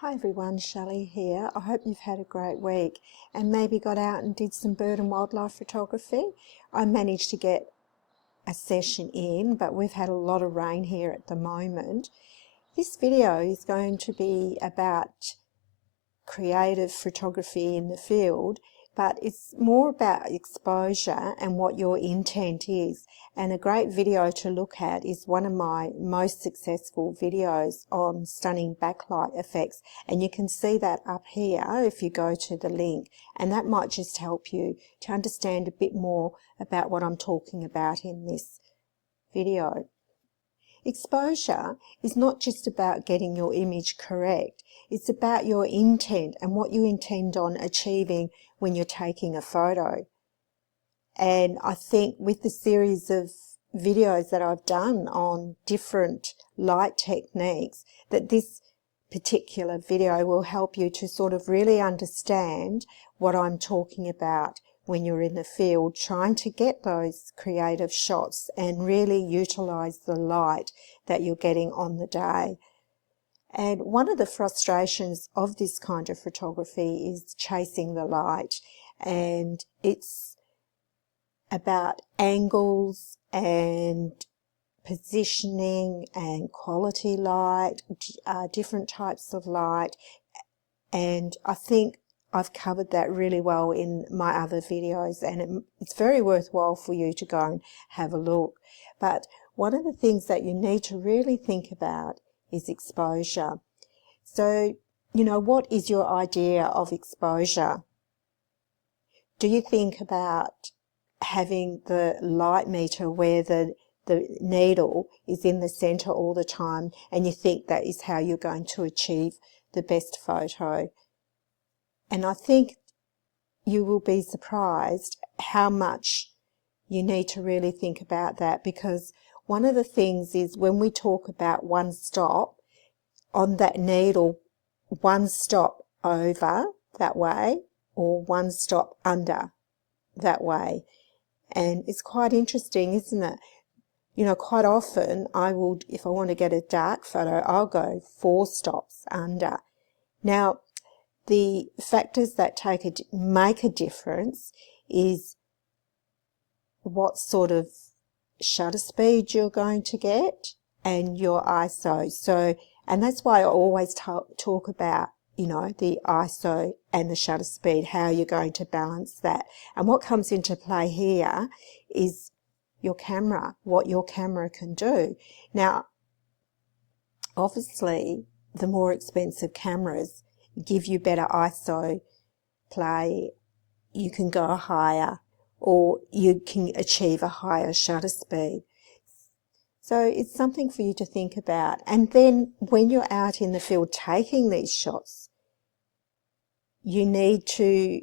Hi everyone, Shelley here. I hope you've had a great week and maybe got out and did some bird and wildlife photography. I managed to get a session in, but we've had a lot of rain here at the moment. This video is going to be about creative photography in the field, but it's more about exposure and what your intent is. And a great video to look at is one of my most successful videos on stunning backlight effects, and you can see that up here if you go to the link, and that might just help you to understand a bit more about what I'm talking about in this video. Exposure is not just about getting your image correct, it's about your intent and what you intend on achieving when you're taking a photo. And I think with the series of videos that I've done on different light techniques, that this particular video will help you to sort of really understand what I'm talking about when you're in the field trying to get those creative shots and really utilize the light that you're getting on the day. And one of the frustrations of this kind of photography is chasing the light, and it's about angles and positioning and quality light, different types of light, and I think I've covered that really well in my other videos, and it's very worthwhile for you to go and have a look. But one of the things that you need to really think about is exposure. So, what is your idea of exposure? Do you think about having the light meter where the needle is in the center all the time, and you think that is how you're going to achieve the best photo? And I think you will be surprised how much you need to really think about that, because one of the things is when we talk about one stop on that needle, one stop over that way or one stop under that way. And it's quite interesting, isn't it? Quite often I will, if I want to get a dark photo, I'll go 4 stops under. Now, the factors that make a difference is what sort of shutter speed you're going to get and your ISO. And that's why I always talk about, the ISO and the shutter speed, how you're going to balance that. And what comes into play here is your camera, what your camera can do. Now, obviously, the more expensive cameras give you better ISO play, you can go higher, or you can achieve a higher shutter speed. So it's something for you to think about. And then when you're out in the field taking these shots, you need to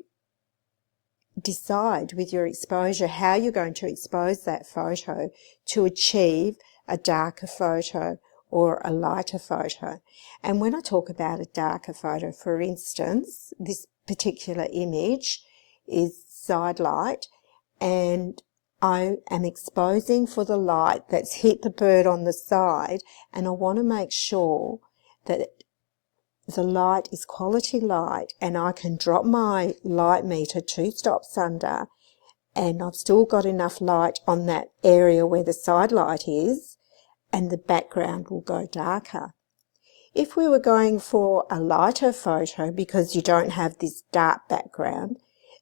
decide with your exposure how you're going to expose that photo to achieve a darker photo or a lighter photo. And when I talk about a darker photo, for instance, this particular image is side light, and I am exposing for the light that's hit the bird on the side, and I want to make sure that the light is quality light, and I can drop my light meter 2 stops under, and I've still got enough light on that area where the side light is, and the background will go darker. If we were going for a lighter photo, because you don't have this dark background,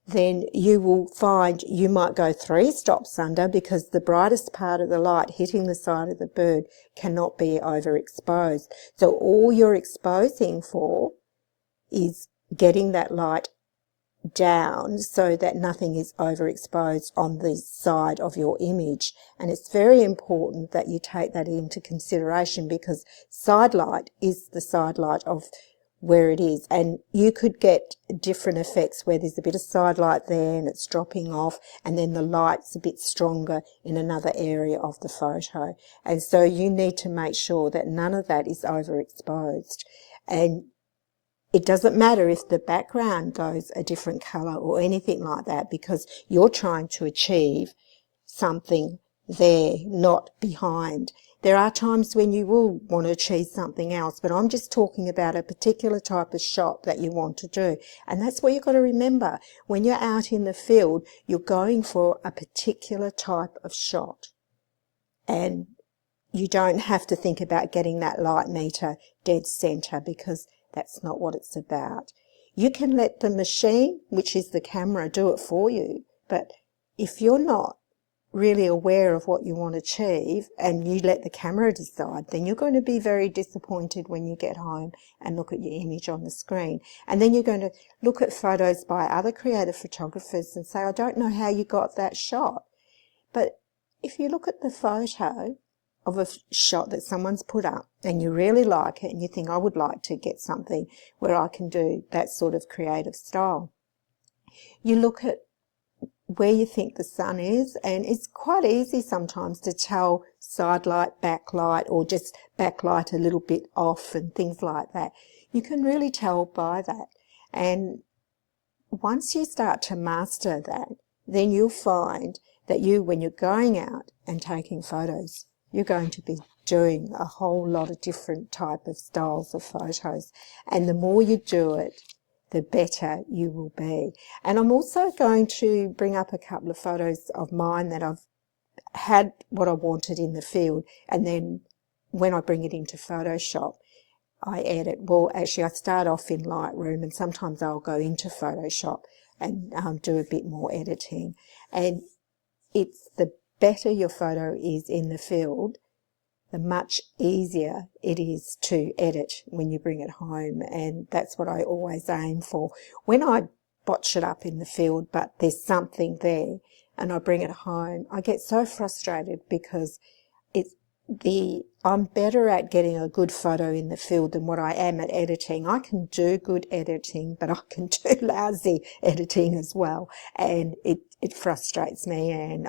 then you will find you might go 3 stops under, because the brightest part of the light hitting the side of the bird cannot be overexposed. So all you're exposing for is getting that light down so that nothing is overexposed on the side of your image. And it's very important that you take that into consideration, because side light is the side light of where it is, and you could get different effects where there's a bit of side light there and it's dropping off, and then the light's a bit stronger in another area of the photo. And so you need to make sure that none of that is overexposed. And it doesn't matter if the background goes a different colour or anything like that, because you're trying to achieve something there, not behind. There are times when you will want to achieve something else, but I'm just talking about a particular type of shot that you want to do. And that's what you've got to remember. When you're out in the field, you're going for a particular type of shot. And you don't have to think about getting that light meter dead center, because that's not what it's about. You can let the machine, which is the camera, do it for you. But if you're not really aware of what you want to achieve and you let the camera decide, then you're going to be very disappointed when you get home and look at your image on the screen. And then you're going to look at photos by other creative photographers and say, I don't know how you got that shot. But if you look at the photo of a shot that someone's put up and you really like it and you think, I would like to get something where I can do that sort of creative style, you look at where you think the sun is, and it's quite easy sometimes to tell side light, backlight, or just backlight a little bit off and things like that. You can really tell by that. And once you start to master that, then you'll find that when you're going out and taking photos, you're going to be doing a whole lot of different type of styles of photos. And the more you do it, the better you will be. And I'm also going to bring up a couple of photos of mine that I've had what I wanted in the field, and then when I bring it into Photoshop, I edit. Well, actually I start off in Lightroom, and sometimes I'll go into Photoshop and do a bit more editing. And it's the better your photo is in the field, the much easier it is to edit when you bring it home. And that's what I always aim for. When I botch it up in the field, but there's something there and I bring it home, I get so frustrated, because I'm better at getting a good photo in the field than what I am at editing. I can do good editing, but I can do lousy editing as well. And it frustrates me, and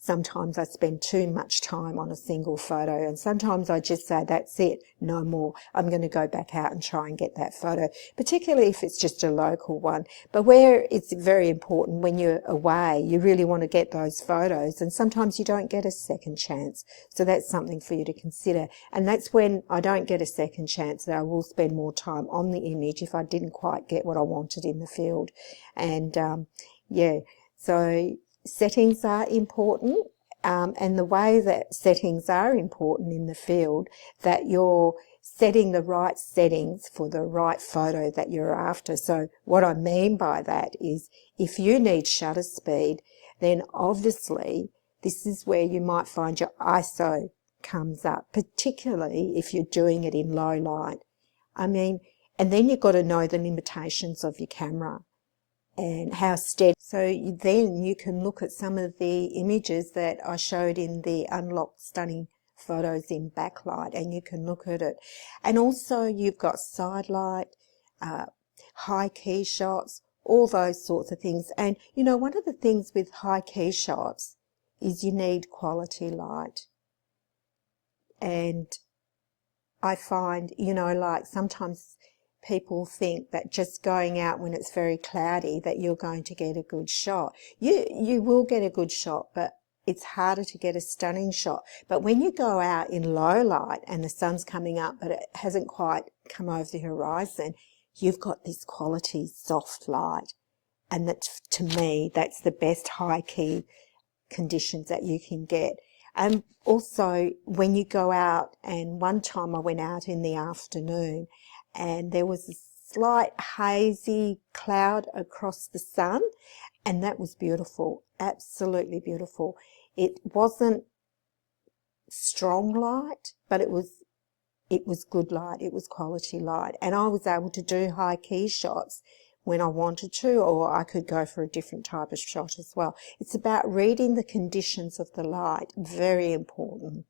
sometimes I spend too much time on a single photo, and sometimes I just say, that's it, no more. I'm going to go back out and try and get that photo, particularly if it's just a local one. But where it's very important, when you're away, you really want to get those photos, and sometimes you don't get a second chance. So that's something for you to consider. And that's when I don't get a second chance, that I will spend more time on the image if I didn't quite get what I wanted in the field. And yeah, so settings are important, and the way that settings are important in the field, that you're setting the right settings for the right photo that you're after. So what I mean by that is, if you need shutter speed, then obviously this is where you might find your ISO comes up, particularly if you're doing it in low light. And then you've got to know the limitations of your camera and how steady. So then you can look at some of the images that I showed in the Unlocked Stunning Photos in Backlight, and you can look at it. And also you've got side light, high key shots, all those sorts of things. And you know, one of the things with high key shots is you need quality light. And I find, you know, like sometimes people think that just going out when it's very cloudy that you're going to get a good shot. You will get a good shot, but it's harder to get a stunning shot. But when you go out in low light and the sun's coming up but it hasn't quite come over the horizon, you've got this quality soft light. And that's, to me, that's the best high key conditions that you can get. And also when you go out, and one time I went out in the afternoon and there was a slight hazy cloud across the sun, and that was beautiful, absolutely beautiful. It wasn't strong light, but it was good light, it was quality light, and I was able to do high key shots when I wanted to, or I could go for a different type of shot as well. It's about reading the conditions of the light, very important.